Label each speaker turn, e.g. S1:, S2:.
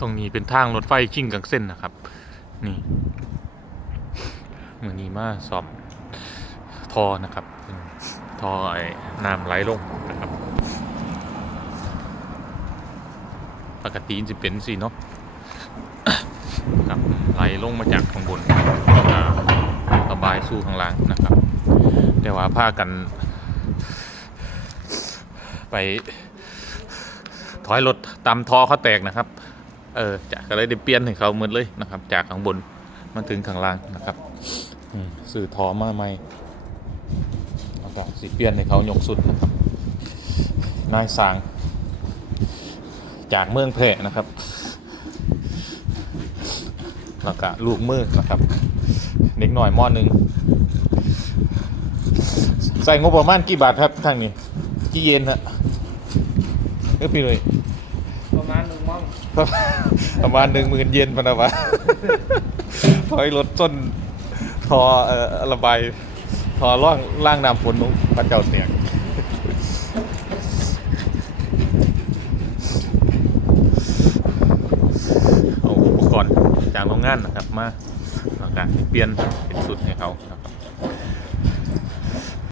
S1: ตรงนี้เป็นทางรถไฟชิ่งกังเส้นนะครับ นี่มือนี้มาสอบทอนะครับทอไอ้น้ำไหลลงนะครับ ปกติจะเป็นสิเนาะครับไหลลงมาจากข้างบนระบายสู่ข้างล่างนะครับ แต่ว่าผ้ากัน ไปถอยรถตามทอเขาแตกนะครับ เออจากก็เลยได้เปลี่ยนให้เขาหมดเลยนะครับ จากข้างบนมาถึงข้างล่างนะครับสื่อทอมาใหม่แล้วก็สิเปลี่ยนให้เขายกสุดนะครับนายสาง จากเมืองแพร่นะครับแล้วก็ลูกมือนะครับเด็กหน่อยมอหนึ่งใส่งบประมาณกี่บาทครับทางนี้กี่เยนฮะเออพี่เลย
S2: ประมาณหนึ่งมั่ง
S1: ประมาณหนึ่งหมื่นเยนพะนะวะถอยรถจนท่อระบายทอล่างล่างน้ำฝนนุพระเจ้าเสียงเอาอุปกรณ์จากโรงงานนะครับ มาแล้วก็เปลี่ยนเป็นสุดให้เขา